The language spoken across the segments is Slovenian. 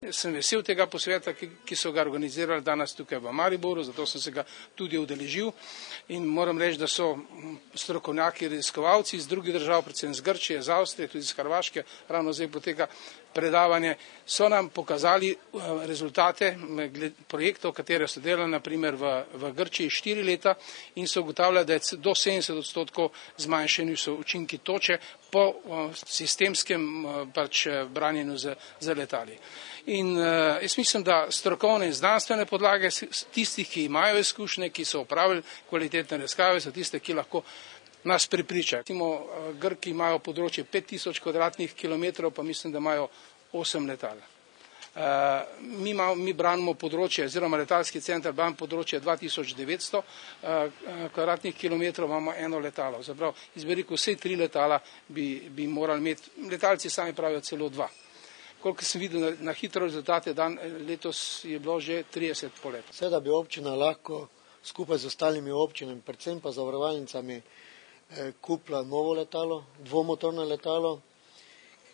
Sem vesel tega posveta, ki so ga organizirali danes tukaj v Mariboru, zato sem se ga tudi udeležil in moram reči, da so strokovnjaki, raziskovalci iz drugih držav, predvsem iz Grčije, iz Avstrije, tudi iz Hrvaške, ravno zdaj poteka predavanje, so nam pokazali rezultate projektov, katere so delali naprimer v Grčiji 4 leta in so ugotavljali, da je do 70% zmanjšani so učinki toče po sistemskem branjenju z letali. In jaz mislim, da strokovne in znanstvene podlage tistih, ki imajo izkušnje, ki so opravili kvalitetne raziskave, so tiste, ki lahko nas prepričajo. Grki imajo področje 5000 kvadratnih kilometrov, pa mislim, da imajo 8 letal. Mi branimo področje, oziroma letalski center brani področje 2900 kvadratnih kilometrov, imamo 1 letalo. Zaprav, izberi, vse 3 letala bi morali imeti, letalci sami pravijo celo 2. Koliko sem videl na hitro rezultate, letos je bilo že 30 polet. Seveda bi občina lahko skupaj z ostalimi občinami, predvsem pa zavarovalnicami, kupila novo letalo, dvomotorno letalo,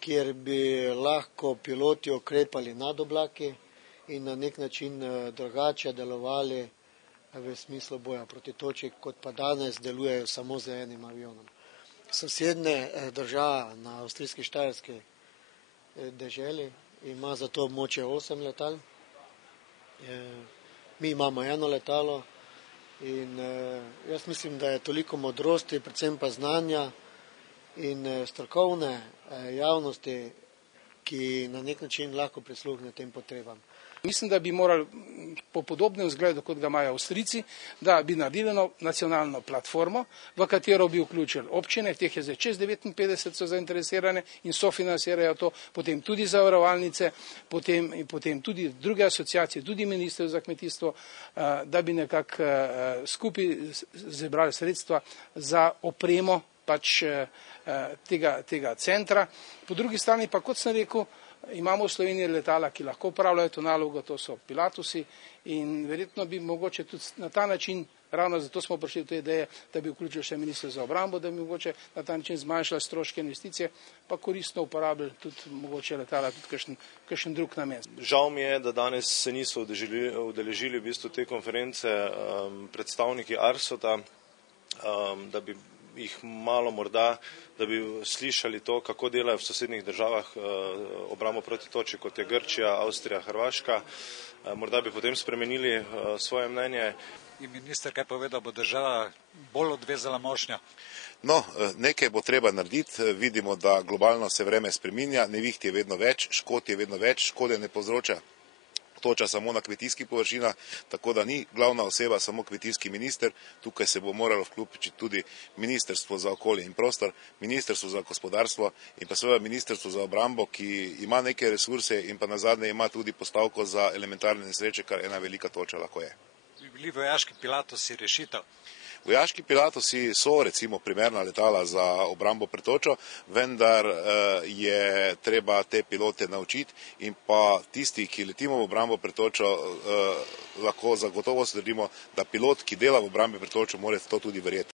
kjer bi lahko piloti ukrepali nad oblaki in na nek način drugače delovali v smislu boja proti toči, kot pa danes delujejo samo z enim avionom. Sosednja država na avstrijski Štajerski deželi ima za to območje 8 letal, mi imamo 1 letalo in jaz mislim, da je toliko modrosti, predvsem pa znanja in strokovne javnosti, ki na nek način lahko prisluhne tem potrebam. Mislim, da bi morali po podobnem zgledu, kot ga imajo Avstrijci, da bi naredili nacionalno platformo, v katero bi vključili občine, teh je zdaj čez 59 so zainteresirane in sofinancirajo to, potem tudi zavarovalnice, potem tudi druge asociacije, tudi ministrstvo za kmetijstvo, da bi nekako skupaj zbrali sredstva za opremo tega centra. Po drugi strani pa, kot sem rekel, imamo v Sloveniji letala, ki lahko upravljajo to nalogo, to so Pilatusi in verjetno bi mogoče tudi na ta način, ravno zato smo prišli do te ideje, da bi vključili še ministrstvo za obrambo, da bi mogoče na ta način zmanjšali stroške investicije, pa koristno uporabili tudi mogoče letala, tudi kakšen drug namen. Žal mi je, da danes se niso udeležili v bistvu te konference predstavniki ARSOT-a, da bi jih malo morda, da bi slišali to, kako delajo v sosednjih državah obrambo proti toči, kot je Grčija, Avstrija, Hrvaška. Morda bi potem spremenili svoje mnenje. In minister, kaj povedal, bo država bolj odvezala mošnjo? No, nekaj bo treba narediti. Vidimo, da globalno se vreme spreminja, neviht je vedno več, škod je vedno več, škode ne povzroča toča samo na kmetijskih površinah, tako da ni glavna oseba samo kmetijski minister, tukaj se bo moralo vključiti tudi Ministrstvo za okolje in prostor, Ministrstvo za gospodarstvo in pa seveda Ministrstvo za obrambo, ki ima neke resurse in pa nazadnje ima tudi postavko za elementarne nesreče, kar ena velika toča lahko je. Bi bili vojaški Pilatusi rešitev? Vojaški Pilatusi so recimo primerna letala za obrambo pred točo, vendar je treba te pilote naučiti in pa tisti, ki letimo v obrambo pred točo, lahko zagotovo sledimo, da pilot, ki dela v obrambi pred točo, mora to tudi verjeti.